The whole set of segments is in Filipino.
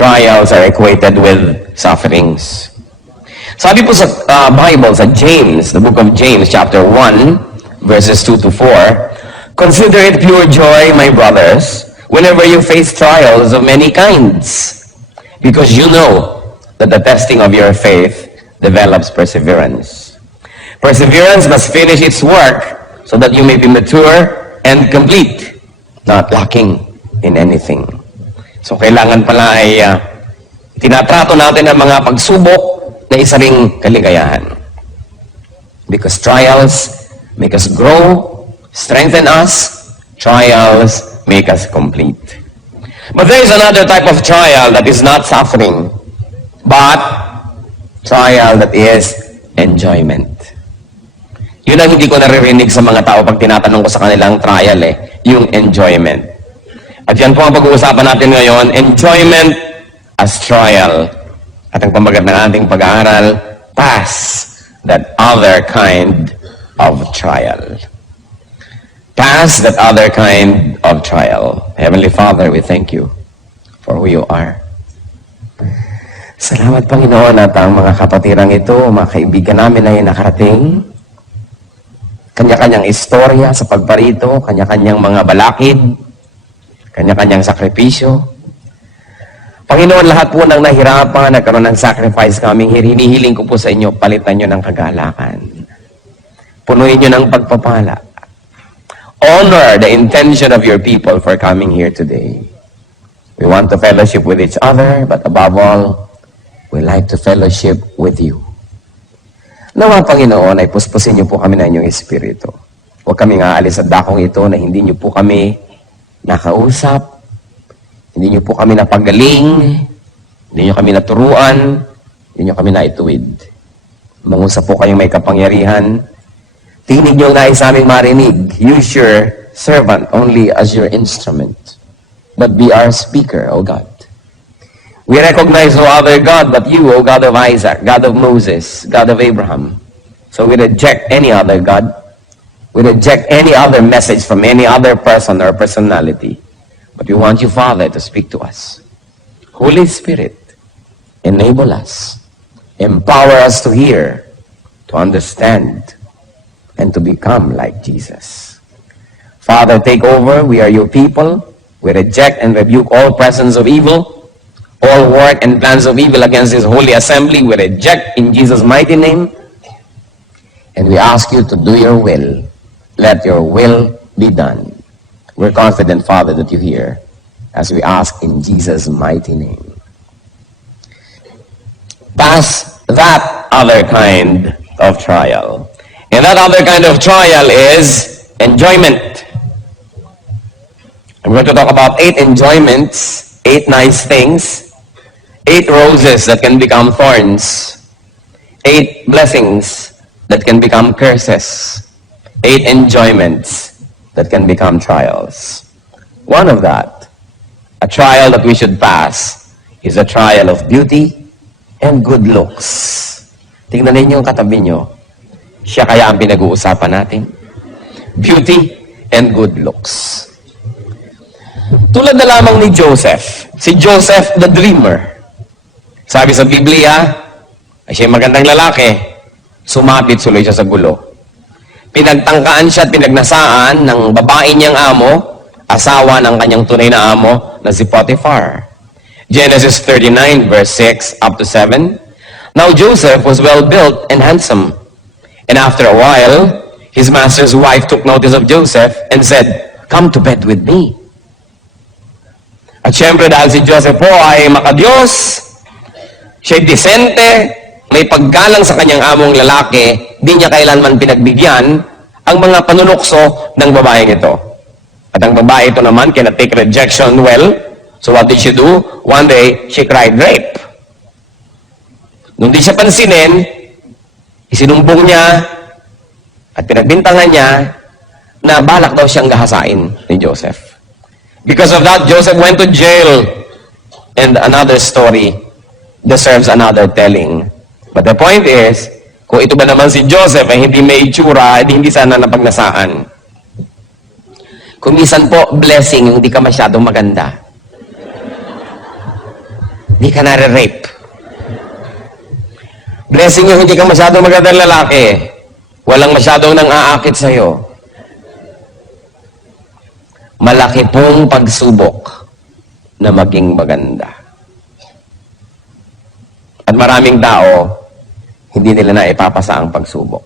trials are equated with sufferings. Sabi po sa Bible, sa James, the book of James, chapter 1, verses 2 to 4, "Consider it pure joy, my brothers, whenever you face trials of many kinds, because you know that the testing of your faith develops perseverance. Perseverance must finish its work so that you may be mature and complete, not lacking in anything." So kailangan pala ay tinatrato natin ang mga pagsubok na isa ring kaligayahan. Because trials make us grow, strengthen us, trials make us complete. But there is another type of trial that is not suffering, but trial that is enjoyment. Yun ang hindi ko naririnig sa mga tao pag tinatanong ko sa kanilang trial yung enjoyment. At yan po ang pag-uusapan natin ngayon, enjoyment as trial. At ang pamagat ng ating pag-aaral, pass that other kind of trial. Pass that other kind of trial. Heavenly Father, we thank you for who you are. Salamat, Panginoon, at ang mga kapatirang ito, mga kaibigan namin ay nakarating. Kanya-kanyang istorya sa pagparito, kanya-kanyang mga balakid, kanya-kanyang sakripisyo. Panginoon, lahat po ng nahirapan, nagkaroon ng sacrifice kaming hinihiling ko po sa inyo, palitan nyo ng kagalakan. Punuin nyo ng pagpapala. Honor the intention of your people for coming here today. We want to fellowship with each other, but above all, we like to fellowship with you. Nawa, Panginoon, ay puspusin niyo po kami na inyong Espiritu. Huwag kaming aalis sa dakong ito na hindi niyo po kami nakausap, hindi niyo po kami napagaling, hindi niyo kami naturuan, hindi niyo kami naituwid. Mangusap po kayong may kapangyarihan. Tinig niyo nais sa aming marinig. Use your servant only as your instrument, but be our speaker, O God. We recognize no other God but you, O God of Isaac, God of Moses, God of Abraham. So we reject any other God. We reject any other message from any other person or personality. But we want you, Father, to speak to us. Holy Spirit, enable us. Empower us to hear, to understand, and to become like Jesus. Father, take over. We are your people. We reject and rebuke all presence of evil, all work and plans of evil against this holy assembly. We reject in Jesus' mighty name. And we ask you to do your will. Let your will be done. We're confident, Father, that you hear as we ask in Jesus' mighty name. Pass that other kind of trial. And that other kind of trial is enjoyment. I'm going to talk about 8 enjoyments, 8 nice things, 8 roses that can become thorns, 8 blessings that can become curses, 8 enjoyments that can become trials. One of that, a trial that we should pass, is a trial of beauty and good looks. Tingnan ninyo yung katabi nyo. Siya kaya ang pinag-uusapan natin. Beauty and good looks. Tulad na lamang ni Joseph. Si Joseph the dreamer. Sabi sa Biblia, ay siya magandang lalaki. Sumapit suloy siya sa gulo. Pinagtangkaan siya at pinagnasaan ng babae niyang amo, asawa ng kanyang tunay na amo na si Potiphar. Genesis 39 verse 6 up to 7. Now Joseph was well built and handsome. And after a while, his master's wife took notice of Joseph and said, "Come to bed with me." At syempre dahil si Joseph po ay makadiyos, siya'y disente, may paggalang sa kanyang among lalaki, di niya kailanman pinagbigyan ang mga panunukso ng babaeng ito. At ang babae ito naman cannot take rejection well. So what did she do? One day, she cried rape. Nung di siya pansinin, isinumbong niya at pinagbintangan niya na balak daw siyang gahasain ni Joseph. Because of that, Joseph went to jail. And another story deserves another telling. But the point is, kung ito ba naman si Joseph ay hindi may itsura, hindi sana napagnasaan. Kung minsan po, blessing, yung hindi ka masyadong maganda. Hindi ka nare-rape. Blessing yung hindi ka masyadong magandang lalaki. Walang masyadong nang aakit sa'yo. Malaki pong pagsubok na maging maganda. At maraming tao, hindi nila na ipapasa ang pagsubok.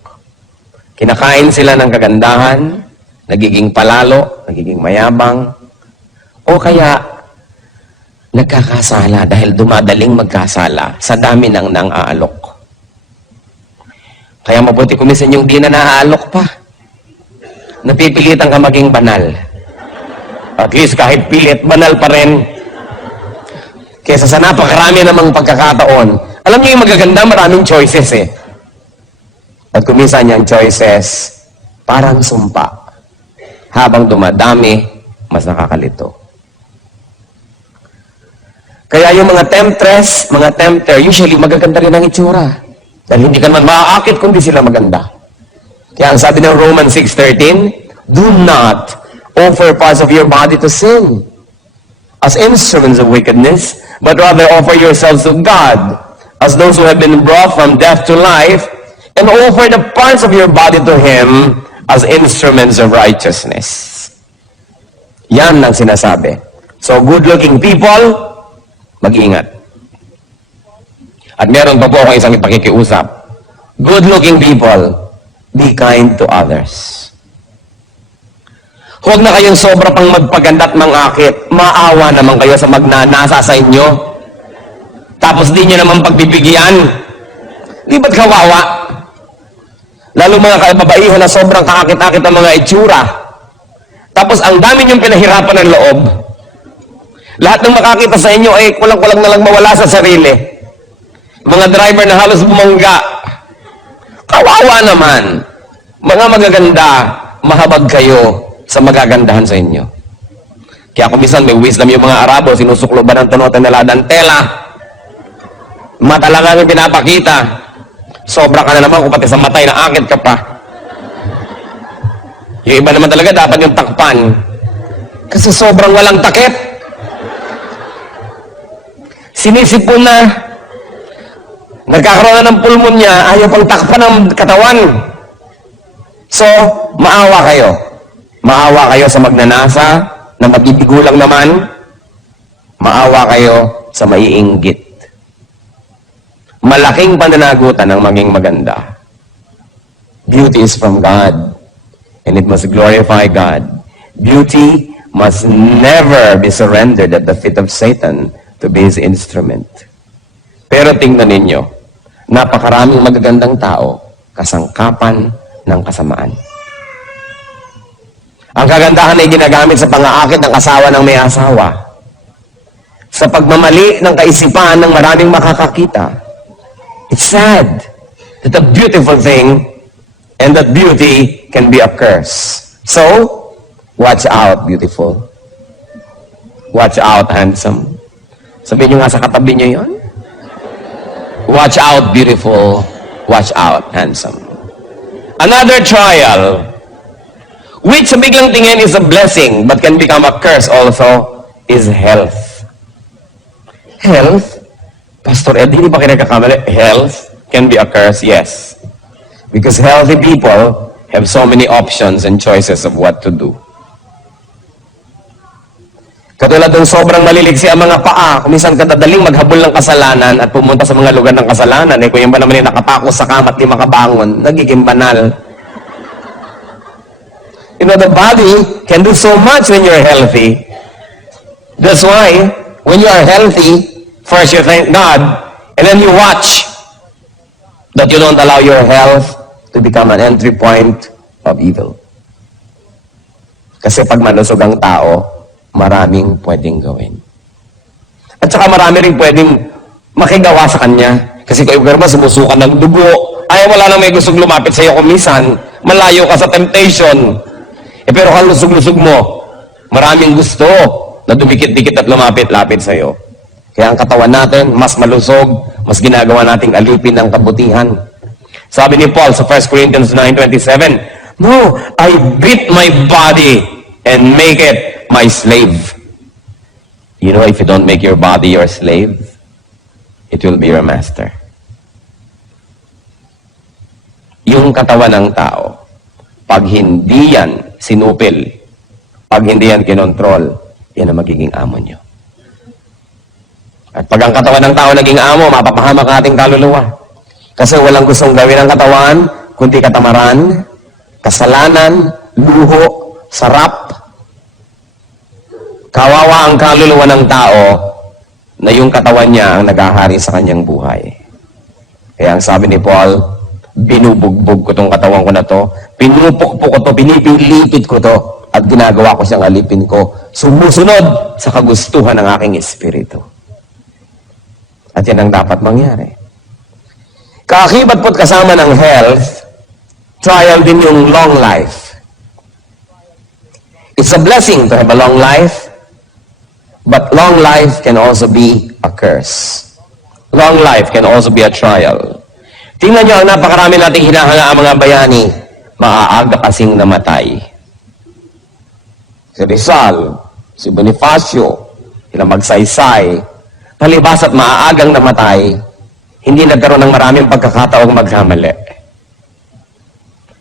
Kinakain sila ng kagandahan, nagiging palalo, nagiging mayabang, o kaya nagkakasala dahil dumadaling magkasala sa dami ng nang-aalok. Kaya mabuti kumisan yung di na naaalok pa. Napipilitan ka maging banal. At least kahit pilit, banal pa rin. Kesa sa napakarami namang pagkakataon. Alam niyo yung magaganda, maraming choices eh. At kumisan yung choices, parang sumpa. Habang dumadami, mas nakakalito. Kaya yung mga temptress, mga tempter, usually magaganda rin ang itsura. Dahil hindi ka naman maaakit kundi sila maganda. Kaya ang sabi ng Romans 6:13, do not offer parts of your body to sin as instruments of wickedness, but rather offer yourselves to God as those who have been brought from death to life, and offer the parts of your body to Him as instruments of righteousness. Yan ang sinasabi. So, good-looking people, mag-ingat. At meron pa po akong isang ipakikiusap. Good-looking people, be kind to others. Huwag na kayong sobra pang magpaganda at mangakit. Maawa naman kayo sa magnanasa sa inyo. Tapos di nyo naman pagbibigyan. Di ba't kawawa? Lalo mga kababaihan na sobrang kakakit-akit ang mga itsura. Tapos ang dami nyong pinahirapan ng loob. Lahat ng makakita sa inyo ay kulang-kulang na lang mawala sa sarili. Mga driver na halos bumangga. Kawawa naman. Mga magaganda, mahabag kayo sa magagandahan sa inyo. Kaya kung minsan may wisdom yung mga Arabo, sinusuklo ba ng tunote na ladang tela? Mata lang ang pinapakita. Sobra ka na naman kung pati sa matay na akit ka pa. Yung iba naman talaga dapat yung takpan. Kasi sobrang walang takip. Sinisipon na. Nagkakaroon na ng pulmonya, ayaw pang takpan ng katawan. So, maawa kayo. Maawa kayo sa magnanasa, na magibigulang naman. Maawa kayo sa maiinggit. Malaking pananagutan ang maging maganda. Beauty is from God, and it must glorify God. Beauty must never be surrendered at the feet of Satan to be his instrument. Pero tingnan ninyo, napakaraming magagandang tao, kasangkapan ng kasamaan. Ang kagandahan ay ginagamit sa pang-aakit ng asawa ng may asawa. Sa pagmamali ng kaisipan ng maraming makakakita. It's sad that a beautiful thing and that beauty can be a curse. So, watch out, beautiful. Watch out, handsome. Sabihin nyo nga sa katabi nyo yun. Watch out, beautiful. Watch out, handsome. Another trial, which sa biglang tingin is a blessing but can become a curse also, is health. Health? Pastor Ed, hindi ba kinakakamali? Health can be a curse, yes. Because healthy people have so many options and choices of what to do. Katulad ng sobrang maliliksi ang mga paa, kung minsan kadadaling maghabol ng kasalanan at pumunta sa mga lugar ng kasalanan, kung yung ba naman yung nakapakos sa kama at di makabangon, nagiging banal. You know, the body can do so much when you're healthy. That's why, when you are healthy, first you thank God, and then you watch that you don't allow your health to become an entry point of evil. Kasi pag malusog ang tao, maraming pwedeng gawin. At saka marami rin pwedeng makigawa sa kanya. Kasi kung ikaw naman sumusukan ng dugo, ay wala nang may gustong lumapit sa iyo kumisan, malayo ka sa temptation. Pero kung lusog-lusog mo, maraming gusto na dumikit-dikit at lumapit-lapit sa iyo. Kaya ang katawan natin, mas malusog, mas ginagawa nating alipin ng kabutihan. Sabi ni Paul sa 1 Corinthians 9:27, no, I beat my body and make it my slave. You know, if you don't make your body your slave, it will be your master. Yung katawan ng tao, pag hindi yan sinupil, pag hindi yan kinontrol, yan ang magiging amo nyo. At pag ang katawan ng tao naging amo, mapapahamak ang ating kaluluwa. Kasi walang gustong gawin ng katawan, kundi katamaran, kasalanan, luho, sarap. Kawawa ang kaluluwa ng tao na yung katawan niya ang nag-ahari sa kanyang buhay. Kaya ang sabi ni Paul, binubugbog ko tong katawan ko na to, pinupukpok ko to, pinipilipit ko to, at ginagawa ko siyang alipin ko, sumusunod sa kagustuhan ng aking espiritu. At yan ang dapat mangyari. Kaakibat po't kasama ng health, trial din yung long life. It's a blessing to have a long life, but long life can also be a curse. Long life can also be a trial. Tingnan nyo, ang napakarami nating hinahanga ang mga bayani, maaaga kasing namatay. Si Rizal, si Bonifacio, ilang magsaysay, palibas at maaagang namatay, hindi nagkaroon ng maraming pagkakataong magkamali.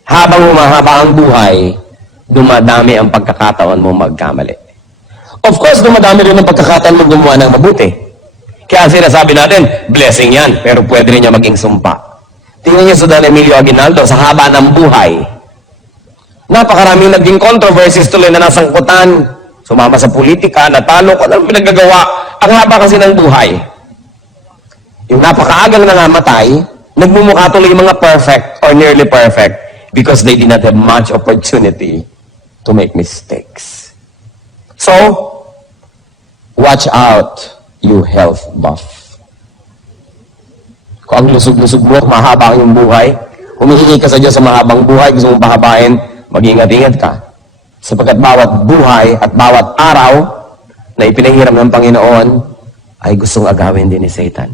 Habang humahaba ang buhay, dumadami ang pagkakataon mo magkamali. Of course, dumadami rin ang pagkakataon mo gumawa ng mabuti. Kaya sinasabi natin, blessing yan, pero pwede rin niya maging sumpa. Tingnan niyo sa Don Emilio Aguinaldo, sa haba ng buhay, napakaraming naging controversies tuloy na nasangkutan, sumama sa politika, natalo ko, anong pinagagawa? Ang haba kasi ng buhay. Yung napakaagang nangamatay, nagmumukha tuloy yung mga perfect or nearly perfect because they did not have much opportunity to make mistakes. So, watch out, you health buff. Kung ang lusog-lusog mo, mahaba ang iyong buhay, humihingi ka sa Diyos sa mahabang buhay, gusto mong pahabain, mag-ingat-ingat ka. Sapagkat bawat buhay at bawat araw na ipinahiram ng Panginoon ay gustong agawin din ni Satan.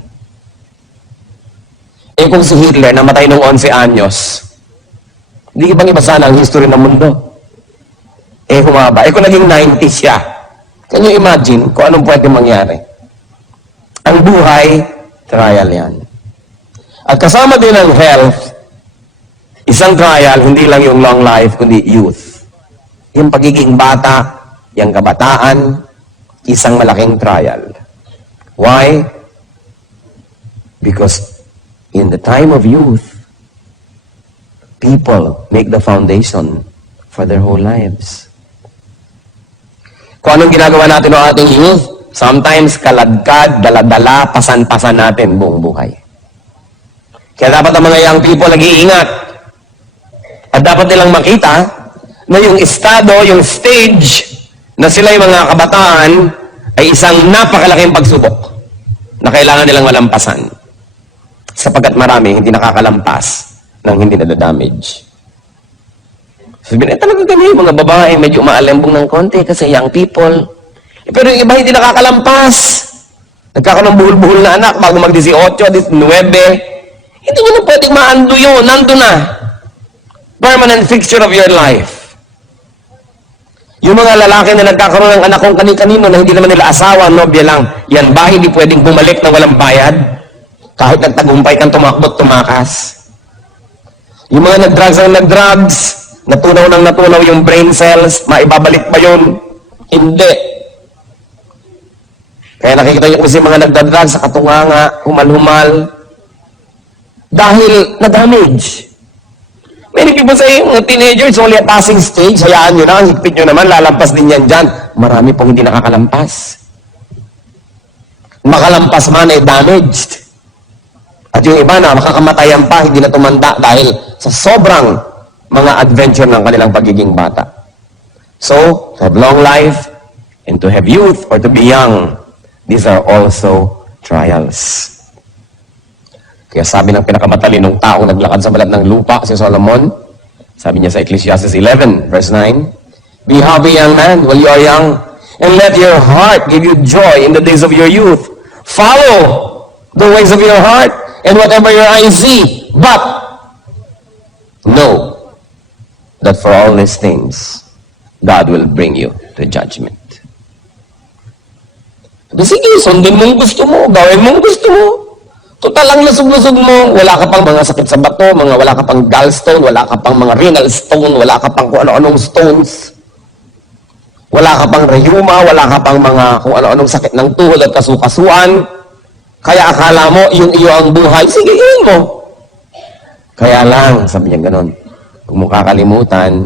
Eh kung si Hitler namatay nung 11 anyos, hindi bang iba sana ang history ng mundo? Eh humaba. Eh kung naging 90 siya, can you imagine kung anong pwede mangyari? Ang buhay, trial yan. At kasama din ang health, isang trial, hindi lang yung long life, kundi youth. Yung pagiging bata, yung kabataan, isang malaking trial. Why? Because in the time of youth, people make the foundation for their whole lives. Kung anong ginagawa natin ng ating youth, sometimes kaladkad, daladala, pasan-pasan natin buong buhay. Kaya dapat ang mga young people nag-iingat. At dapat nilang makita na yung estado, yung stage na sila yung mga kabataan ay isang napakalaking pagsubok na kailangan nilang malampasan. Sapagkat marami hindi nakakalampas ng hindi nadadamage. Sabihin, talaga ganyan, mga babae medyo maalembong ng konti kasi young people. Pero yung iba hindi nakakalampas. Nagkakaroon ng buhol-buhol na anak bago mag-18, 19. Hindi nyo na pwedeng maando yun. Nando na. Permanent fixture of your life. Yung mga lalaki na nagkakaroon ng anak kung kani-kanino na hindi naman nila asawa, nobya lang, yan ba hindi pwedeng bumalik na walang bayad? Kahit nagtagumpay kang tumakbot, tumakas. Yung mga nag-drugs ang nag-drugs, natunaw ng natunaw yung brain cells, maibabalik ba yun? Hindi. Kaya nakikita nyo kasi mga nagdadrugs sa katunganga, humal-humal, dahil na-damage. Many people say, mga teenagers, only a passing stage, hayaan nyo na, ang higpit nyo naman, lalampas din yan dyan. Marami pong hindi nakakalampas. Makalampas man ay damaged. At yung iba na, makakamatayan pa, hindi na tumanda dahil sa sobrang mga adventure ng kanilang pagiging bata. So, to have long life, and to have youth, or to be young, these are also trials. Kaya sabi ng pinakamatalinong tao naglakad sa balat ng lupa, si Solomon, sabi niya sa Ecclesiastes 11, verse 9, Be happy, young man, while you are young, and let your heart give you joy in the days of your youth. Follow the ways of your heart, and whatever your eyes see. But, know that for all these things, God will bring you to judgment. Sige, sundin mong gusto mo, gawin mong gusto mo. Total lang lusog-lusog mo, wala ka pang mga sakit sa bato, wala ka pang gallstone, wala ka pang mga renal stone, wala ka pang kung ano-anong stones, wala ka pang rheuma, wala ka pang mga kung ano-anong sakit ng tuhod at kasukasuan. Kaya akala mo, yung iyo ang buhay, sige, yun mo. Kaya lang, sabi niya ganun, kung mo kakalimutan,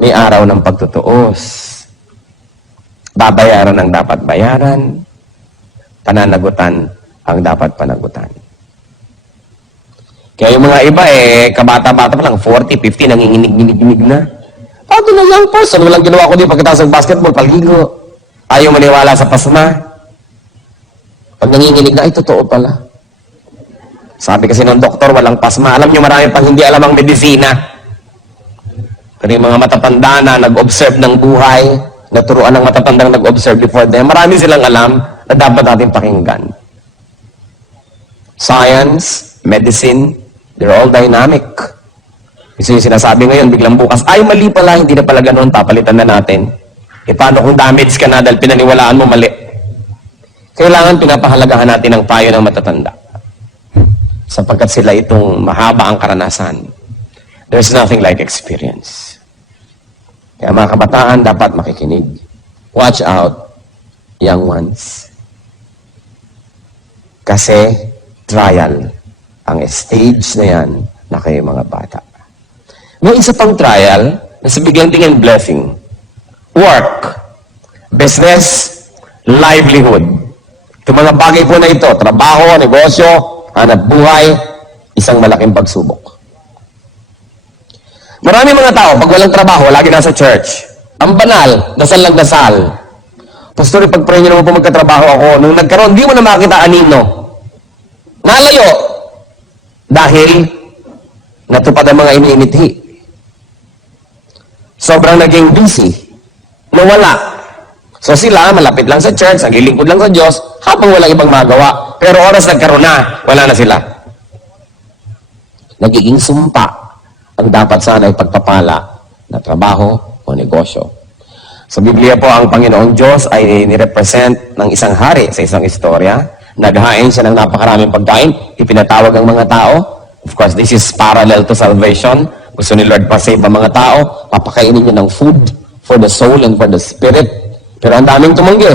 may araw ng pagtutuos. Babayaran ang dapat bayaran, pananagutan ang dapat panagutan. Kaya yung mga iba kabata-bata pa lang, 40, 50, nanginginig-ginig na. Paano na young person? Walang ginawa ko din pagkatapos ng basketball, palgigo. Ayaw maniwala sa pasma. Pag nanginginig na, ay totoo pala. Sabi kasi ng doktor, walang pasma. Alam nyo, marami pang hindi alam ang medisina. Pero yung mga matatanda na nag-observe ng buhay, naturuan ng matatandang nag-observe before them, marami silang alam na dapat natin pakinggan. Science, medicine, they're all dynamic. Kasi yung sinasabi ngayon, biglang bukas, ay mali pala, hindi na pala ganun, papalitan na natin. E paano kung damage ka na dahil pinaniwalaan mo mali? Kailangan pinapahalagahan natin ang payo ng matatanda. Sapagkat sila itong mahaba ang karanasan. There's nothing like experience. Kaya mga kabataan, dapat makikinig. Watch out, young ones. Kasi, trial ang stage na yan na kayo mga bata. May isa pang trial na sa biglang tingin blessing. Work, business, livelihood. Itong mga bagay po na ito, trabaho, negosyo, hanap buhay, isang malaking pagsubok. Marami mga tao, pag walang trabaho, lagi nasa church. Ang banal, dasal lang dasal. Pastor, pag-pray nyo naman po magkatrabaho ako. Nung nagkaroon, di mo na makita anino. Nalayo dahil natupad ang mga iniiniti. Sobrang naging busy. Nawala. So sila, malapit lang sa church, naglilingkod lang sa Diyos, habang walang ibang magawa. Pero oras nagkaroon na, wala na sila. Nagiging sumpa ang dapat sana ay pagpapala na trabaho o negosyo. Sa Biblia po, ang Panginoong Diyos ay nirepresent ng isang hari sa isang istorya. Naghain siya ng napakaraming pagkain, ipinatawag ang mga tao. Of course, this is parallel to salvation. Gusto ni Lord pa-save ang mga tao, papakainin niya ng food for the soul and for the spirit. Pero ang daming tumanggi.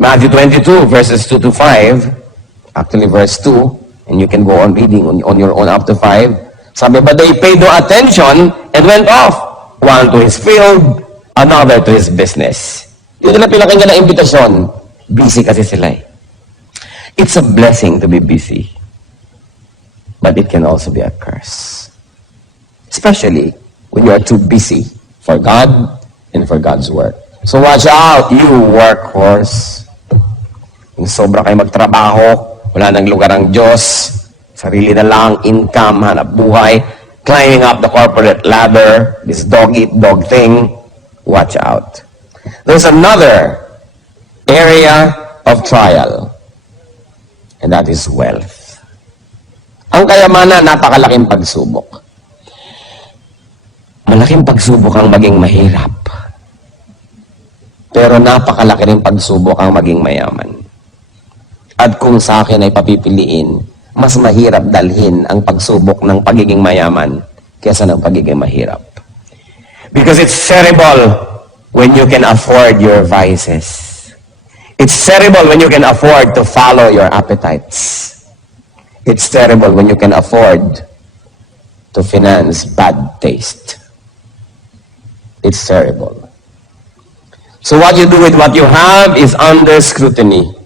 Matthew 22, verses 2 to 5, actually verse 2, and you can go on reading on your own up to 5. Sabi, but they paid no attention and went off. One to his field, another to his business. Hindi nila pinakinggan ang imbitasyon. Busy kasi sila eh. It's a blessing to be busy. But it can also be a curse. Especially when you are too busy for God and for God's work. So watch out, you workhorse. Yung sobra kayo magtrabaho, wala nang lugar ang Diyos, sarili na lang, income, hanap buhay, climbing up the corporate ladder, this dog-eat-dog thing, watch out. There's another area of trial, and that is wealth. Ang kayamanan, napakalaking pagsubok. Malaking pagsubok ang maging mahirap. Pero napakalaki rin pagsubok ang maging mayaman. At kung sa akin ay papipiliin, mas mahirap dalhin ang pagsubok ng pagiging mayaman kaysa ng pagiging mahirap. Because it's terrible when you can afford your vices. It's terrible when you can afford to follow your appetites. It's terrible when you can afford to finance bad taste. It's terrible. So what you do with what you have is under scrutiny.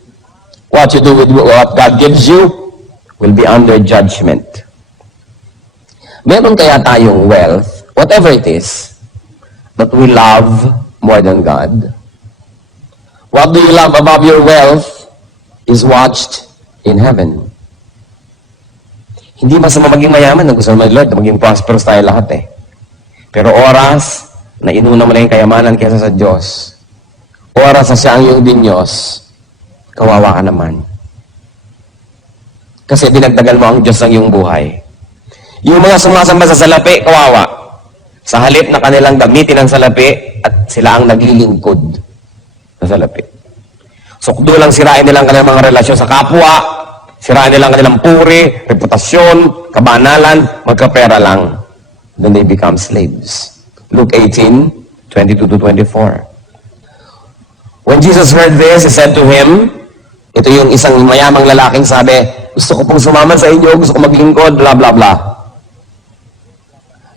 What you do with what God gives you will be under judgment. Meron kaya tayong wealth, whatever it is, that we love more than God? What do you love above your wealth is watched in heaven. Hindi masama maging mayaman. Gusto naman Lord, maging prosperous tayo lahat eh. Pero oras na inuna mo na yung kayamanan kaysa sa Diyos, oras na siya ang iyong Diyos, kawawa ka naman. Kasi dinagdagan mo ang Diyos ng iyong buhay. Yung mga sumasamba sa salapi, kawawa. Sa halip na kanilang gamitin ang salapi at sila ang naglilingkod sa salapi. Sukdo lang sirain nilang kanilang mga relasyon sa kapwa, Siraan nila ang kanilang puri, reputasyon, kabanalan, magkapera lang. Then they become slaves. Luke 18:22-24. When Jesus heard this, He said to him, ito yung isang mayamang lalaking sabi, gusto ko pong sumama sa inyo, gusto ko maglingkod, blah, blah, blah.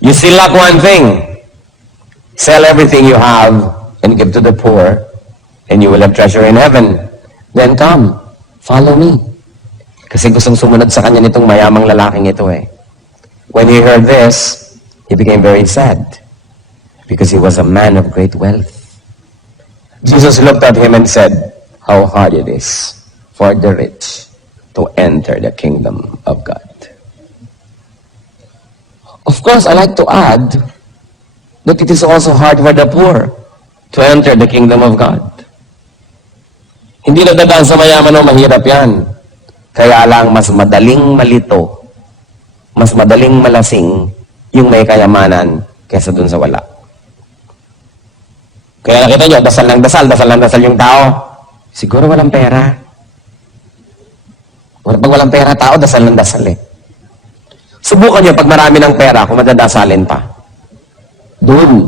You still lack one thing. Sell everything you have and give to the poor, and you will have treasure in heaven. Then come, follow me. Kasi gustong sumunod sa kanya nitong mayamang lalaking ito eh. When he heard this, he became very sad because he was a man of great wealth. Jesus looked at him and said, how hard it is for the rich to enter the kingdom of God. Of course, I like to add that it is also hard for the poor to enter the kingdom of God. Hindi nadadaan sa mayaman o mahirap yan. Kaya lang mas madaling malito, mas madaling malasing yung may kayamanan kaysa dun sa wala. Kaya nakita nyo, dasal ng dasal yung tao. Siguro walang pera. Pag walang pera tao, dasal ng dasal eh. Subukan nyo pag marami ng pera, kung madadasalin pa. Doon,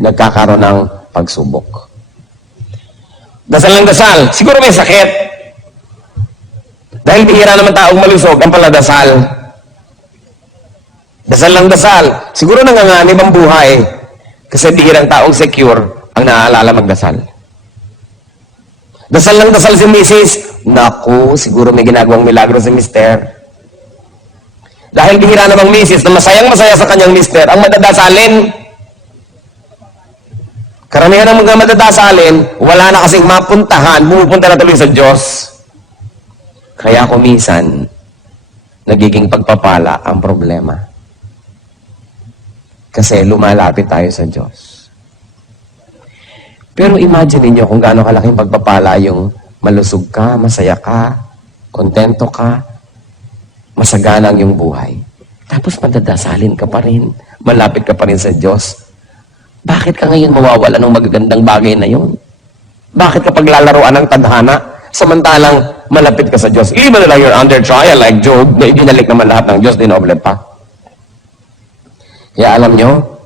nagkakaroon ng pagsubok. Dasal ng dasal, siguro may sakit. Dahil bihira naman taong malusog, ang paladasal. Dasal ng dasal. Siguro nanganganib ang buhay. Kasi bihirang taong secure ang naaalala magdasal. Dasal ng dasal si Mrs. Naku, siguro may ginagawang milagro si Mr. Dahil bihira namang Mrs. na masayang-masaya sa kanyang Mr. ang madadasalin. Karamihan ng mga madadasalin, wala na kasing mapuntahan, pumupunta na tuloy sa Diyos. Kaya kung minsan, nagiging pagpapala ang problema. Kasi lumalapit tayo sa Diyos. Pero imagine niyo kung gaano kalaking pagpapala yung malusog ka, masaya ka, kontento ka, masagana ang iyong buhay. Tapos madadasalin ka pa rin, malapit ka pa rin sa Diyos. Bakit ka ngayon mawawala ng magagandang bagay na yun? Bakit kapag lalaruan ng tadhana, samantalang malapit ka sa Diyos? Even like you're under trial like Job, na ibinalik naman lahat ng Diyos, dinoble pa. Kaya alam nyo,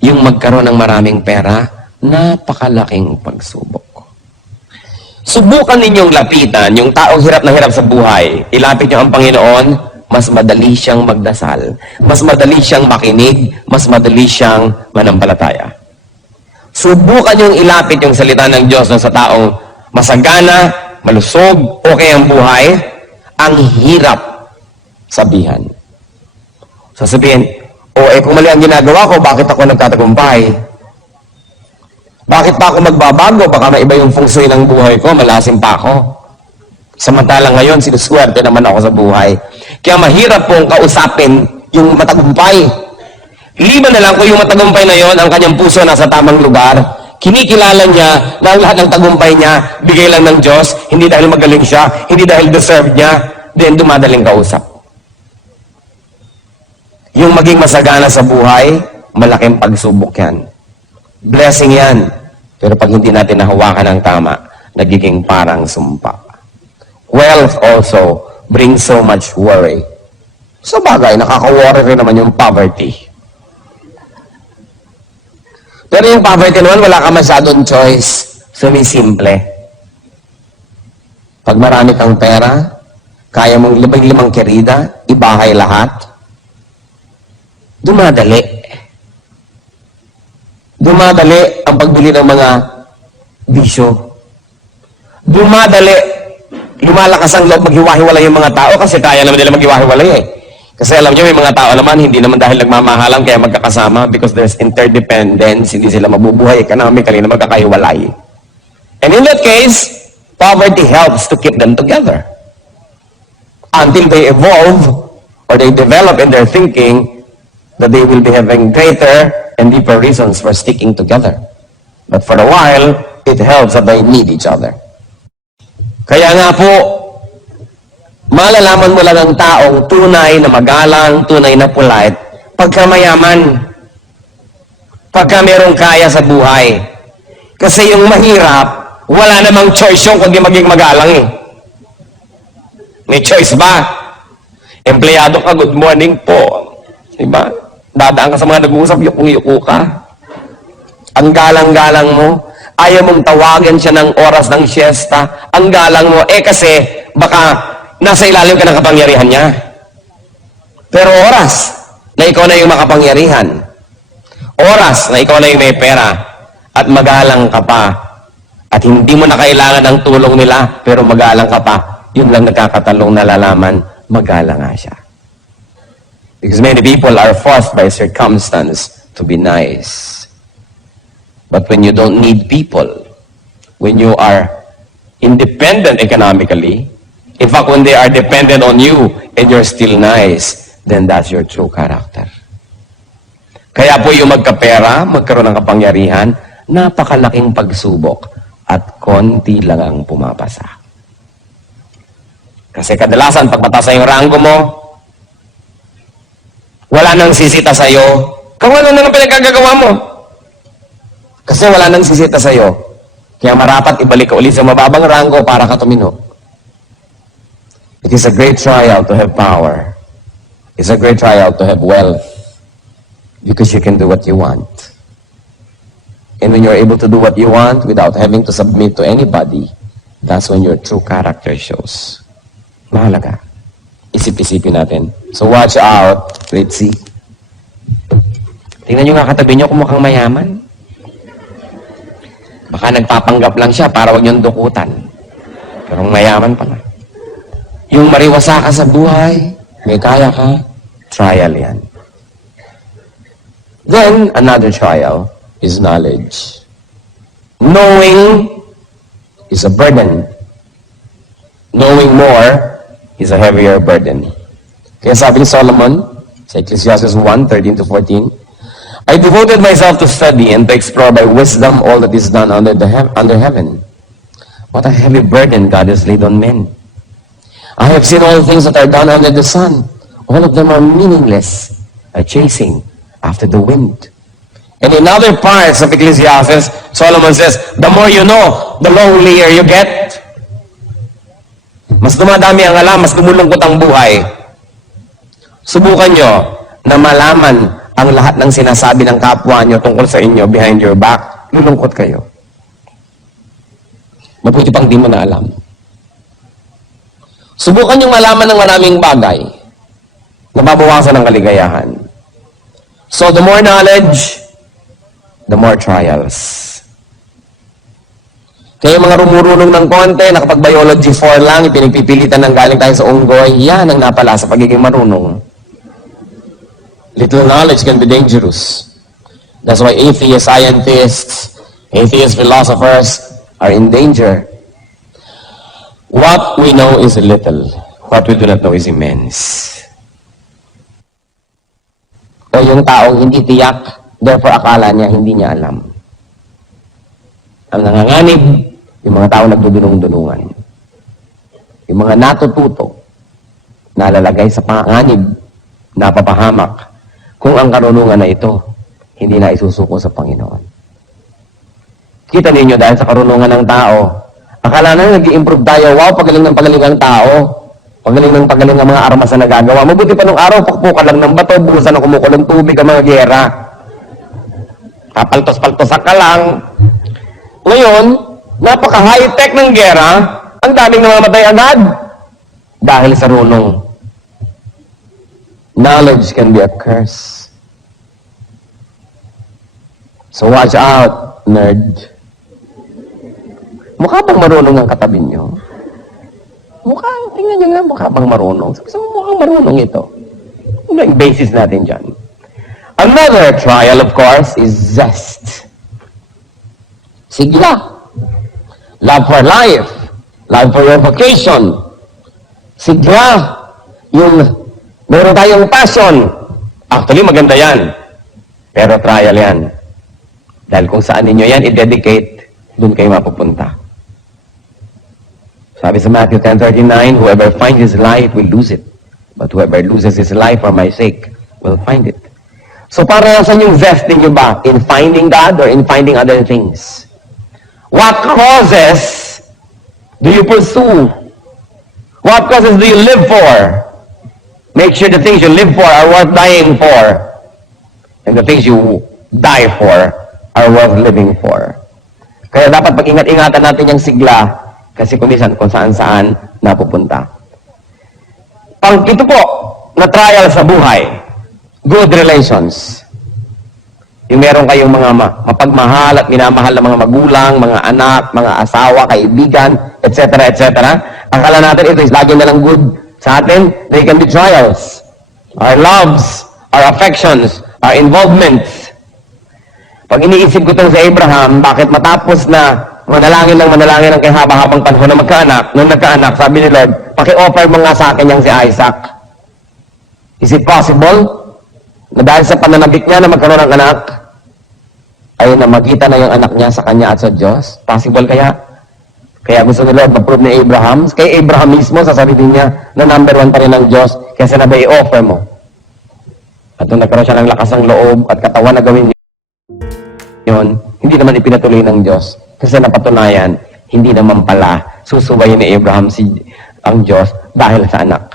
yung magkaroon ng maraming pera, napakalaking pagsubok. Subukan ninyong lapitan yung taong hirap na hirap sa buhay. Ilapit nyo ang Panginoon, mas madali siyang magdasal. Mas madali siyang makinig, mas madali siyang manampalataya. Subukan yung ilapit yung salita ng Diyos sa taong masagana, malusog, okay ang buhay, ang hirap sabihan. Sasabihin, kung mali ang ginagawa ko, bakit ako nagtatagumpay? Bakit pa ako magbabago? Baka maiba yung feng shui ng buhay ko, malasim pa ako. Samantalang ngayon, sinuswerte naman ako sa buhay. Kaya mahirap pong kausapin yung matagumpay. Liban na lang kung yung matagumpay na yon, ang kanyang puso nasa tamang lugar, kinikilala niya na ang lahat ng tagumpay niya, bigay lang ng Diyos, hindi dahil magaling siya, hindi dahil deserve niya, then dumadaling kausap. Yung maging masagana sa buhay, malaking pagsubok yan. Blessing yan. Pero pag hindi natin nahawakan ng tama, nagiging parang sumpa. Wealth also brings so much worry. Sa bagay, nakaka-worry rin naman yung poverty. Pero yung poverty naman, wala ka masyadong choice. Sumisimple. Pag marami kang pera, kaya mong limang kerida, ibahay lahat, dumadali. Dumadali ang pagbili ng mga bisyo. Dumadali. Lumalakas ang loob maghiwa-hiwalay yung mga tao kasi kaya naman nila maghiwa-hiwalay eh. Kasi alam niyo, may mga tao naman, hindi naman dahil nagmamahalan kaya magkakasama because there's interdependence, hindi sila mabubuhay economically na magkakahiwalay. And in that case, poverty helps to keep them together. Until they evolve or they develop in their thinking that they will be having greater and deeper reasons for sticking together. But for a while, it helps that they need each other. Kaya nga po, malalaman mo lang ang taong tunay na magalang, tunay na polite, pagka mayaman, pagka merong kaya sa buhay. Kasi yung mahirap, wala namang choice yung kundi maging magalang eh. May choice ba? Empleyado ka, good morning po. Diba? Dadaan ka sa mga nag-uusap, yukong-yuko ka. Ang galang-galang mo. Ayaw mong tawagan siya ng oras ng siesta. Ang galang mo, kasi baka nasa ilalim ka ng kapangyarihan niya. Pero oras na ikaw na yung makapangyarihan. Oras na ikaw na yung may pera. At magalang ka pa. At hindi mo na kailangan ng tulong nila, pero magalang ka pa. Yun lang nakakatalong nalalaman, magalang nga siya. Because many people are forced by circumstance to be nice. But when you don't need people, when you are independent economically, in fact, when they are dependent on you and you're still nice, then that's your true character. Kaya po yung magkapera, magkaroon ng kapangyarihan, napakalaking pagsubok at konti lang ang pumapasa. Kasi kadalasan, pag mataas na yung ranggo mo, wala nang sisita sa'yo, kawala na ng pinagkagagawa mo. Kasi wala nang sisita sa'yo. Kaya marapat ibalik ka ulit sa mababang ranggo para ka tuminok. It is a great trial to have power. It's a great trial to have wealth. Because you can do what you want. And when you're able to do what you want without having to submit to anybody, that's when your true character shows. Mahalaga. Isip-isipin natin. So watch out. Let's see. Tingnan nyo nga katabi nyo kung mukhang mayaman. Baka nagpapanggap lang siya para wag niyong dukutan. Pero mayaman pala. Yung mariwasa ka sa buhay, may kaya ka, trial yan. Then, another trial is knowledge. Knowing is a burden. Knowing more is a heavier burden. Kaya sabi ni Solomon, sa Ecclesiastes 1:13-14, I devoted myself to study and to explore by wisdom all that is done under heaven. What a heavy burden God has laid on men. I have seen all things that are done under the sun. All of them are meaningless, a chasing after the wind. And in other parts of Ecclesiastes, Solomon says, the more you know, the lonelier you get. Mas dumadami ang alam, mas lumulungkot ang buhay. Subukan nyo na malaman ang lahat ng sinasabi ng kapwa nyo tungkol sa inyo behind your back. Lulungkot kayo. Mabuti pang di mo na alam. Subukan nyo malaman ng maraming bagay na mabawasan ng kaligayahan. So the more knowledge, the more trials. Kaya mga rumurunong ng konti, nakapag-biology 4 lang, ipinagpipilitan ng galing tayo sa unggoy, yan ang napala sa pagiging marunong. Little knowledge can be dangerous. That's why atheist scientists, atheist philosophers are in danger. What we know is little. What we do not know is immense. O yung taong hindi tiyak, therefore akala niya hindi niya alam. Ang nanganganib, yung mga taong nagdudunong-dunungan. Yung mga natututo, nalalagay sa panganib, napapahamak, kung ang karunungan na ito, hindi na isusuko sa Panginoon. Kita ninyo dahil sa karunungan ng tao, akala na nag-i-improve tayo, wow, pagaling ng pagaling ang tao, pagaling ng pagaling ang mga armas na nagagawa. Mabuti pa nung araw, pakpukan lang ng bato, buhusan ng kumukulong tubig ang mga giyera. Kapaltos-paltosak ka lang. Ngayon, napaka-high-tech ng giyera, ang daming namamatay agad. Dahil sa runong. Knowledge can be a curse. So watch out, nerd. Mukha bang marunong ang katabi nyo? Tingnan nyo nga, mukha bang marunong? Sabi sa mukhang marunong ito. Ano yung basis natin dyan? Another trial, of course, is zest. Sigla. Love for life. Love for your vocation. Sigla. Yung meron tayong passion. Actually, maganda yan. Pero trial yan. Dahil kung saan ninyo yan i-dedicate, doon kayo mapupunta. Sabi sa Matthew 10:39, whoever finds his life will lose it. But whoever loses his life for my sake will find it. So para saan yung zest ninyo ba? In finding God or in finding other things? What causes do you pursue? What causes do you live for? Make sure the things you live for are worth dying for. And the things you die for are worth living for. Kaya dapat pag-ingat-ingatan natin yung sigla kasi kumisan kung saan-saan napupunta. Ito po, na trial sa buhay, good relations. Yung meron kayong mga mapagmahal at minamahal na mga magulang, mga anak, mga asawa, kaibigan, etc., etc. Akala natin ito is lagi na lang good sa atin. They can be trials. Our loves, our affections, our involvements. Pag iniisip ko itong si Abraham, bakit matapos na manalangin ng kay haba-habang panahon na magkaanak, nung nagkaanak, sabi ni Lord, paki-offer mo nga sa akin yung si Isaac. Is it possible na dahil sa pananabik niya na magkaroon ng anak, ay na makita na yung anak niya sa kanya at sa Diyos? Possible kaya? Kaya gusto ni Lord ma-prove ni Abraham, kay Abraham mismo, sasabihin niya na number 1 pa rin ng Diyos, kaya sinabi, i-offer mo. At nung nagkaroon siya ng lakas ng loob at katawan na gawin yun, hindi naman ipinatuloy ng Diyos. Kasi napatunayan, hindi naman pala susubayin ni Abraham ang Diyos dahil sa anak.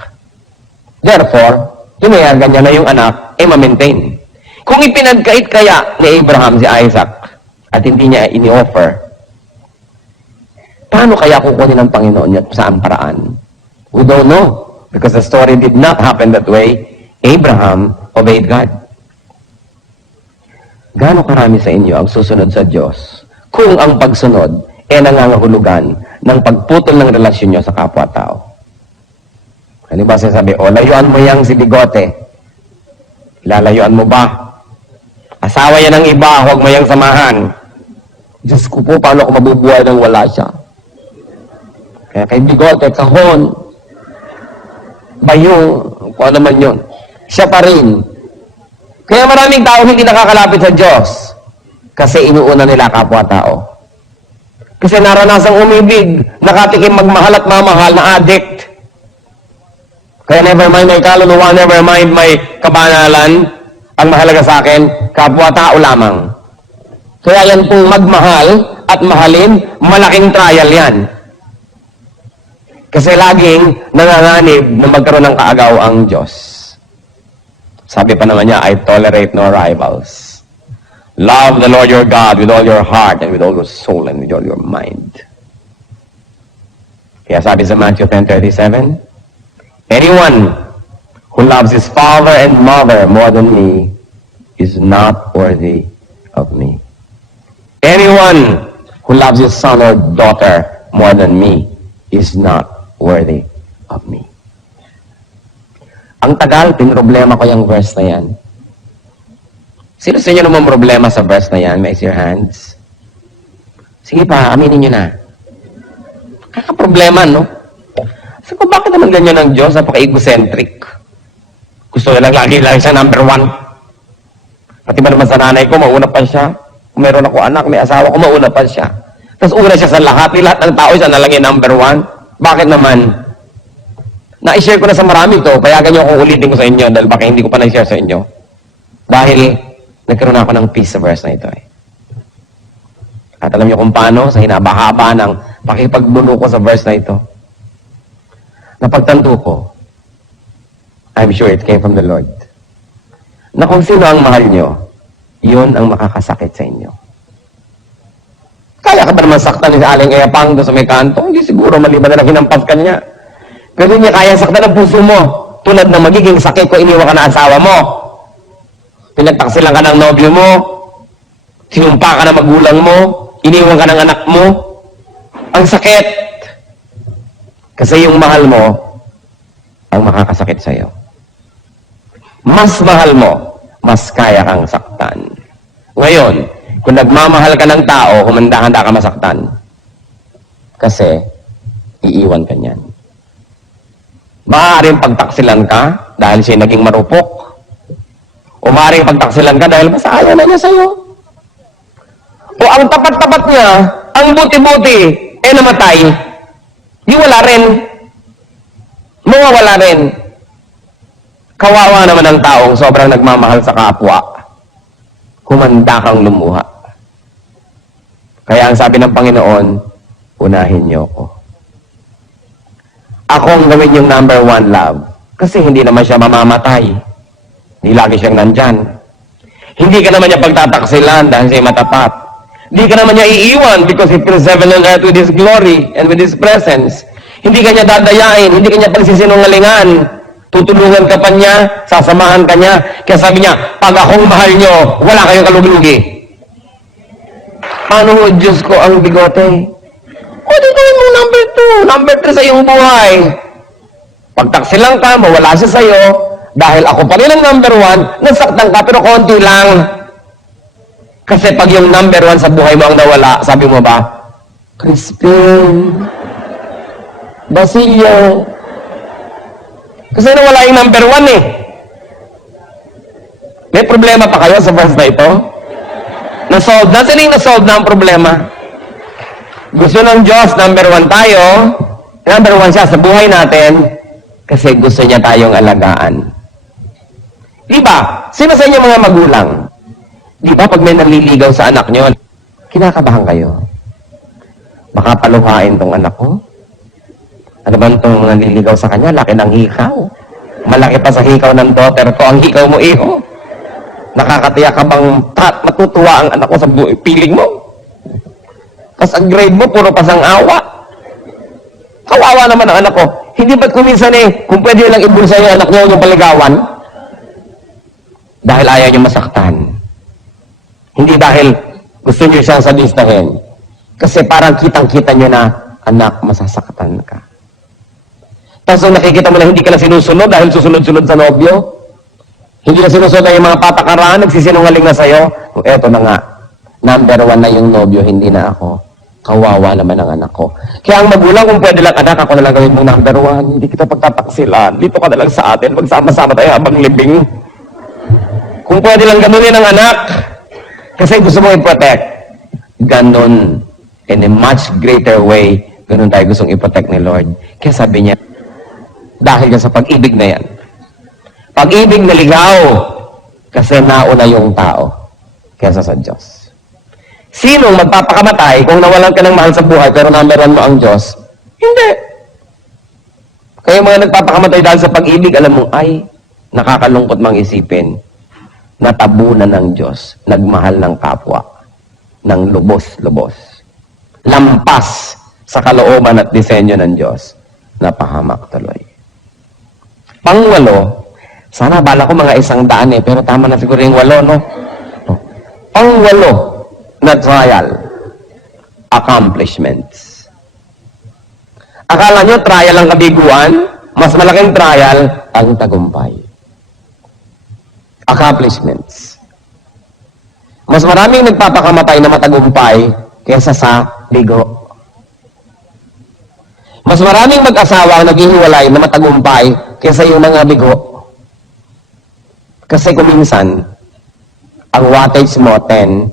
Therefore, hinayagan niya na yung anak ay ma-maintain. Kung ipinagkait kaya ni Abraham si Isaac at hindi niya ini-offer, paano kaya kukunin ng Panginoon niya at saan paraan? We don't know. Because the story did not happen that way. Abraham obeyed God. Gaano karami sa inyo ang susunod sa Diyos kung ang pagsunod ay nangangahulugan ng pagputol ng relasyon niyo sa kapwa-tao? Ano ba sasabi? O, layuan mo yang si Bigote. Lalayuan mo ba? Asawa yan ng iba, huwag mo yang samahan. Diyos ko po, paano ako mabubuhay nang wala siya? Kaya kay Bigote, kahon, bayong, kung ano man yun. Siya pa rin. Kaya maraming tao hindi nakakalapit sa Diyos kasi inuuna nila kapwa-tao. Kasi naranasang umibig, nakatikim magmahal at mamahal na addict. Kaya never mind may kaluluwa, never mind may kabanalan, ang mahalaga sa akin, kapwa-tao lamang. Kaya yan pong magmahal at mahalin, malaking trial yan. Kasi laging nanganganib na magkaroon ng kaagaw ang Diyos. Sabi pa naman niya, I tolerate no rivals. Love the Lord your God with all your heart and with all your soul and with all your mind. Kaya sabi sa Matthew 10:37, anyone who loves his father and mother more than me is not worthy of me. Anyone who loves his son or daughter more than me is not worthy of me. Ang tagal, pinroblema ko yung verse na yan. Sino sa inyo naman problema sa verse na yan? Raise your hands. Sige pa, aminin nyo na. Kakaproblema, no? Sabi ko, bakit naman ganyan ang Diyos? Napaka-egocentric. Gusto nilang lagi siya number 1. Pati ba naman sa nanay ko, mauna pa siya. Kung meron ako anak, may asawa ko, mauna pa siya. Tapos una siya sa lahat. Lahat ng tao, siya na lang yung number 1. Bakit naman? Na-share ko na sa marami ito, payagan niyo akong ulitin ko sa inyo dahil baka hindi ko pa na-share sa inyo. Dahil nagkaroon ako ng peace sa verse na ito. At alam niyo kung paano, sa hinaba-haba ng pakipagbuno ko sa verse na ito. Napagtanto ko, I'm sure it came from the Lord, na kung sino ang mahal niyo, yun ang makakasakit sa inyo. Kaya ka ba naman saktan ni Aling Eyapang doon sa may kanto? Hindi siguro, maliban na lang hinampas ka niya. Pero niya kaya saktan ang puso mo. Tulad ng magiging sakit kung iniwan ka na asawa mo. Pinagtaksilan ka ng nobyo mo. Sinumpa ka ng magulang mo. Iniwan ka ng anak mo. Ang sakit. Kasi yung mahal mo, ang makakasakit sa'yo. Mas mahal mo, mas kaya kang saktan. Ngayon, kung nagmamahal ka ng tao, humanda-handa ka masaktan. Kasi, iiwan ka niyan. Maaaring pagtaksilan ka dahil siya naging marupok. O maaaring pagtaksilan ka dahil basta ayaw na niya sa'yo. O ang tapat-tapat niya, ang buti-buti, namatay. Di wala rin. Mawawala rin. Kawawa naman ang taong sobrang nagmamahal sa kapwa. Humanda kang lumuha. Kaya ang sabi ng Panginoon, unahin niyo ako. akong gawin yung number one love. Kasi hindi naman siya mamamatay. Hindi lagi siyang nandyan. Hindi ka naman niya pagtataksilan dahil siya'y matapat. Hindi ka naman niya iiwan because He fills heaven and earth with His glory and with His presence. Hindi ka niya dadayain, hindi ka niya pagsisinungalingan. Tutulungan ka pa niya, sasamahan ka niya. Kaya sabi niya, pag akong mahal niyo, wala kayong kaluglugi. Paano ho, Diyos ko, ang bigote? O, di gawin mo number 2, number 3 sa iyong buhay. Pagtaksilan ka, mawala siya sa'yo, dahil ako pa rin ang number 1, nasaktan ka, pero konti lang. Kasi pag yung number 1 sa buhay mo ang nawala, sabi mo ba, Crispin, Basilio. Kasi nawala yung number 1 eh. May problema pa kayo sa verse na ito? Na-solve na? Sino yung na-solve na ang problema? Gusto ng Diyos, number 1 tayo. Number 1 siya sa buhay natin kasi gusto niya tayong alagaan. Di ba? Sino sa inyo mga magulang? Di ba pag may naliligaw sa anak nyo, kinakabahan kayo? Baka paluhain tong anak ko? Ano ba itong naliligaw sa kanya? Laki ng hikaw. Malaki pa sa hikaw ng daughter ko ang hikaw mo, iho. Nakakatiyak ka bang matutuwa ang anak ko sa piling mo? Tapos ang grade mo, puro pasang awa. Kawawa naman ang anak ko. Hindi ba't kuminsan kung pwede lang ibulsa yung anak niyo yung paligawan? Dahil ayaw niyo masaktan. Hindi dahil gusto niyo siyang sadistahin. Kasi parang kitang-kita niyo na, anak, masasaktan ka. Tapos nung nakikita mo na hindi ka na sinusunod dahil susunod-sunod sa nobyo, hindi na sinusunod na yung mga patakaran, nagsisinungaling na sa'yo, eto na nga, number 1 na yung nobyo, hindi na ako. Kawawa naman ang anak ko. Kaya ang magulang, kung pwede lang, anak, ako na lang gawin mong number 1, hindi kita pagtataksilan, dito ka na lang sa atin, magsama-sama tayo habang libing. Kung pwede lang ganunin ang anak, kasi gusto mong i-protect, ganon, in a much greater way, ganon tayo gustong i-protect ni Lord. Kaya sabi niya, dahil sa pag-ibig na yan, pag-ibig na ligaw, kasi nauna yung tao kaysa sa Diyos. Sinong magpapakamatay kung nawalan ka ng mahal sa buhay pero number 1 mo ang Diyos? Hindi. Kaya mga nagpapakamatay dahil sa pag-ibig, alam mo, ay, nakakalungkot mang isipin, natabunan ng Diyos, nagmahal ng kapwa, ng lubos-lubos. Lampas sa kalooban at disenyo ng Diyos, napahamak tuloy. Pang-8, sana bala ko mga 100 pero tama na siguro yung 8, no? Pang-8 na trial, accomplishments. Akala nyo trial ang kabiguan? Mas malaking trial ang tagumpay. Accomplishments. Mas maraming nagpapakamatay na matagumpay kaysa sa bigo. Mas maraming mag-asawa ang naghihiwalay na matagumpay kaysa yung mga bigo. Kasi kung minsan, ang wattage mo 10,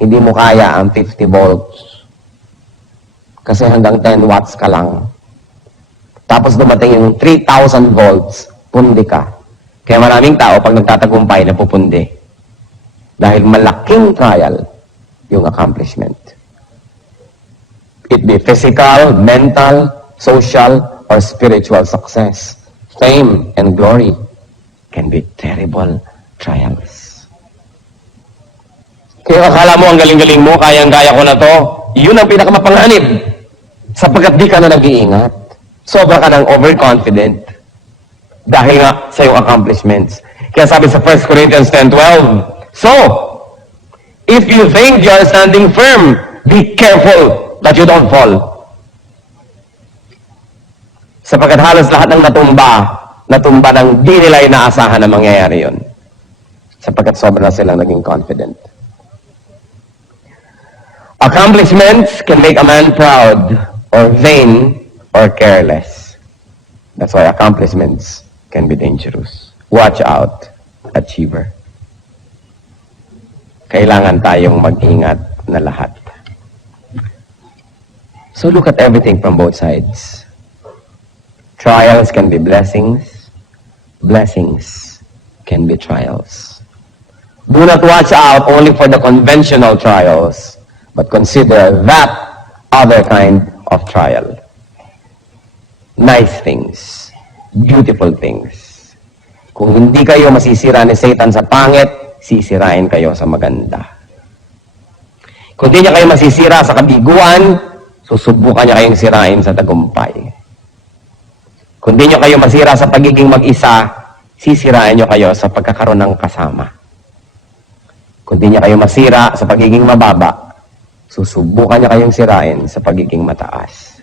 hindi mo kaya ang 50 volts. Kasi hanggang 10 watts ka lang. Tapos dumating yung 3,000 volts, pundi ka. Kaya maraming tao pag nagtatagumpay na pupundi. Dahil malaking trial yung accomplishment. It be physical, mental, social, or spiritual success. Fame and glory can be terrible trials. Kaya akala mo ang galing-galing mo, kayang-kaya ko na to, yun ang pinakamapanganib. Sapagkat di ka na nag-iingat. Sobra ka ng overconfident. Dahil nga sa iyong accomplishments. Kaya sabi sa 1 Corinthians 10:12, so, if you think you are standing firm, be careful that you don't fall. Sapagkat halos lahat ng natumba ng di nila inaasahan na mangyayari yun. Sapagkat sobra na silang naging confident. Accomplishments can make a man proud, or vain, or careless. That's why accomplishments can be dangerous. Watch out, achiever. Kailangan tayong mag-ingat na lahat. So look at everything from both sides. Trials can be blessings. Blessings can be trials. Do not watch out only for the conventional trials, but consider that other kind of trial. nice things, beautiful things. Kung hindi kayo masisira ni Satan sa pangit, sisirain kayo sa maganda. Kung hindi niya kayo masisira sa kabiguan, susubukan niya kayong sirain sa tagumpay. Kung hindi niyo kayo masira sa pagiging mag-isa, sisirain niyo kayo sa pagkakaroon ng kasama. Kung hindi niya kayo masira sa pagiging mababa, susubukan niya kayong sirain sa pagiging mataas.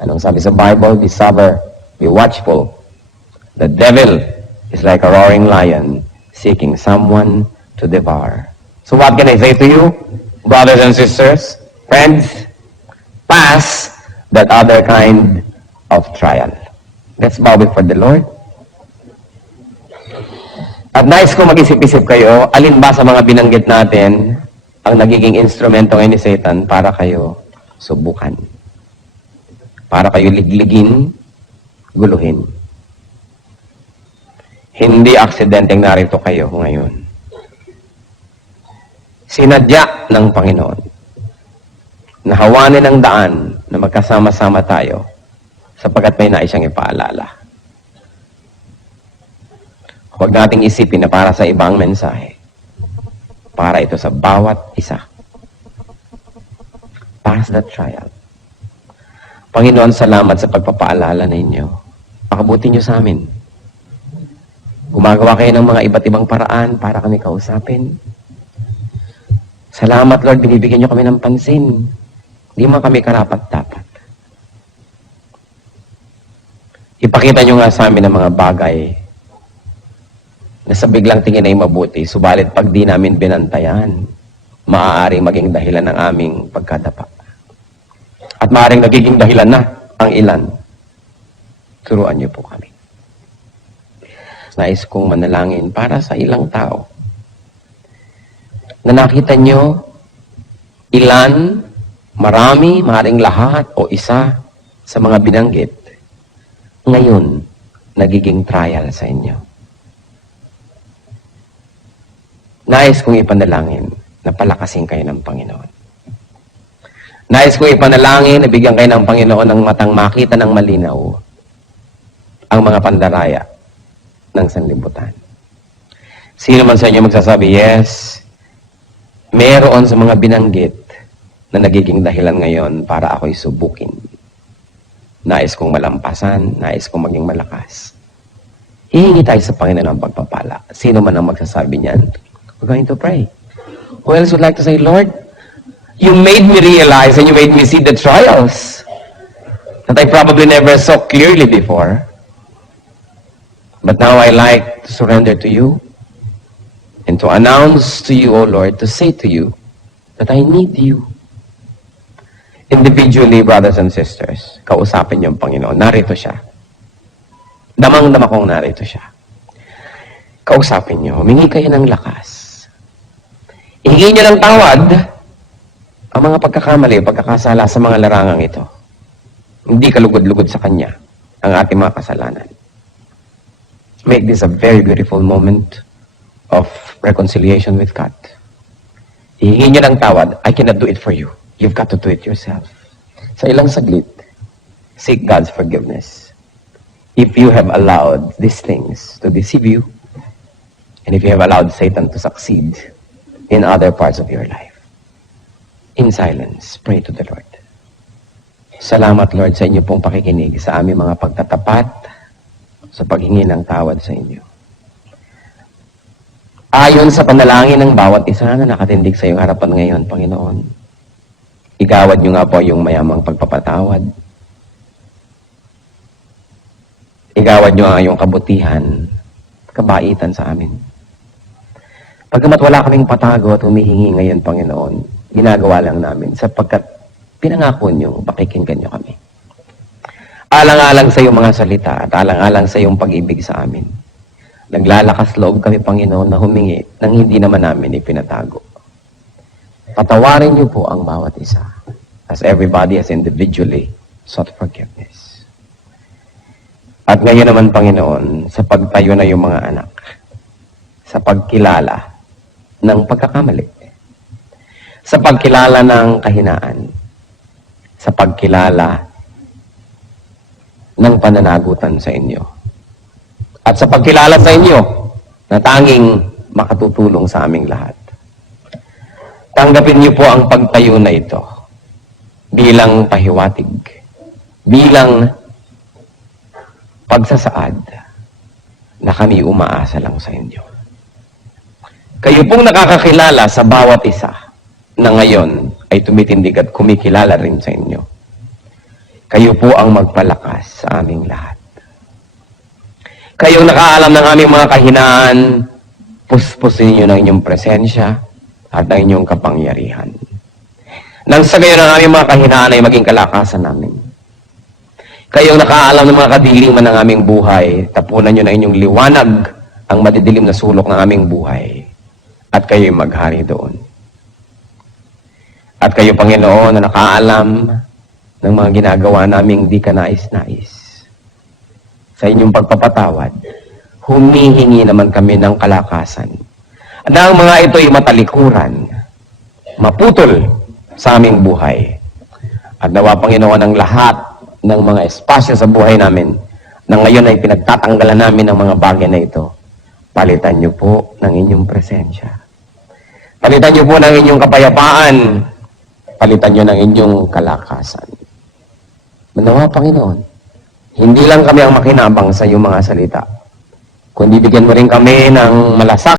Anong sabi sa Bible? Be sober, be watchful. The devil is like a roaring lion seeking someone to devour. So what can I say to you, brothers and sisters, friends? Pass that other kind of trial. Let's bow before the Lord. At nais ko mag-isip-isip kayo, alin ba sa mga binanggit natin ang nagiging instrumento ngayon ni Satan para kayo subukan? Para kayo ligligin, guluhin. Hindi aksidenteng narito kayo ngayon. Sinadya ng Panginoon. Nahawanin ang daan na magkasama-sama tayo sapagkat may nais siyang ipaalala. Huwag nating isipin na para sa ibang mensahe. Para ito sa bawat isa. Pass that trial. Panginoon, salamat sa pagpapaalala ninyo. Pakabuti niyo sa amin. Gumagawa kayo ng mga iba't ibang paraan para kami kausapin. Salamat, Lord, binibigyan niyo kami ng pansin. Hindi man kami karapat-dapat. Ipakita niyo nga sa amin ang mga bagay na sa biglang tingin ay mabuti, subalit pag di namin binantayan, maaari maging dahilan ng aming pagkadapa. At maaaring nagiging dahilan na ang ilan. Turuan niyo po kami. Nais kong manalangin para sa ilang tao na nakita niyo ilan, marami, maaaring lahat o isa sa mga binanggit ngayon nagiging trial sa inyo. Nais kong ipanalangin na palakasin kayo ng Panginoon. Nais kong ipanalangin na bigyan kayo ng Panginoon ng matang makita ng malinaw ang mga pandaraya ng sanlibutan. Sino man sa inyo magsasabi, yes, meron sa mga binanggit na nagiging dahilan ngayon para ako'y subukin. Nais kong malampasan, nais kong maging malakas. Hihingi tayo sa Panginoon ng pagpapala. Sino man ang magsasabi niyan? We're going to pray. Who else would like to say, Lord, you made me realize and you made me see the trials that I probably never saw clearly before. But now I like to surrender to you and to announce to you, O Lord, to say to you that I need you. Individually, brothers and sisters, kausapin niyo ang Panginoon. Narito siya. Damang-dama kong narito siya. Kausapin niyo. Humingi kayo ng lakas. Ihingi niyo ng tawad ang mga pagkakamali, pagkakasala sa mga larangang ito. Hindi kalugod-lugod sa Kanya ang ating mga kasalanan. Make this a very beautiful moment of reconciliation with God. Ihingi niyo ng tawad. I cannot do it for you. You've got to do it yourself. Sa ilang saglit, seek God's forgiveness. If you have allowed these things to deceive you, and if you have allowed Satan to succeed in other parts of your life, in silence, pray to the Lord. Salamat, Lord, sa inyo pong pakikinig sa aming mga pagtatapat sa paghingi ng tawad sa inyo. Ayon sa panalangin ng bawat isa na nakatindig sa iyong harapan ngayon, Panginoon, igawad niyo nga po yung mayamang pagpapatawad. Igawad niyo ang iyong kabutihan, kabaitan sa amin. Pagkamat wala kaming patago at humihingi ngayon, Panginoon, ginagawa lang namin sapagkat pinangako niyo, pakikinggan niyo kami. Alang-alang sa iyong mga salita at alang-alang sa iyong pag-ibig sa amin. Naglalakas loob kami, Panginoon, na humingi nang hindi naman namin ipinatago. Patawarin niyo po ang bawat isa as everybody has individually sought forgiveness. At ngayon naman, Panginoon, sa pagtayo na yung mga anak, sa pagkilala ng pagkakamali, sa pagkilala ng kahinaan, sa pagkilala ng pananagutan sa inyo. At sa pagkilala sa inyo na tanging makatutulong sa aming lahat. Tanggapin niyo po ang pagtayo na ito bilang pahiwatig, bilang pagsasaad na kami umaasa lang sa inyo. Kayo pong nakakakilala sa bawat isa na ngayon ay tumitindig at kumikilala rin sa inyo. Kayo po ang magpalakas sa aming lahat. Kayong nakaalam ng aming mga kahinaan, puspusin niyo ng inyong presensya at ng inyong kapangyarihan. Nang sa gayon ang aming mga kahinaan ay maging kalakasan namin. Kayong nakaalam ng mga kadiliman ng aming buhay, tapunan niyo na inyong liwanag ang madidilim na sulok ng aming buhay at kayo'y maghari doon. At kayo, Panginoon, na nakaalam ng mga ginagawa naming di ka nais-nais. Sa inyong pagpapatawad, humihingi naman kami ng kalakasan. At ang mga ito ay matalikuran, maputol sa aming buhay. At nawa, Panginoon, ang lahat ng mga espasyo sa buhay namin na ngayon ay pinagtatanggalan namin ng mga bagay na ito, palitan niyo po ng inyong presensya. Palitan niyo po ng inyong kapayapaan. Palitan niyo ng inyong kalakasan. Manawa, Panginoon, hindi lang kami ang makinabang sa iyong mga salita, kundi bigyan mo rin kami ng malasak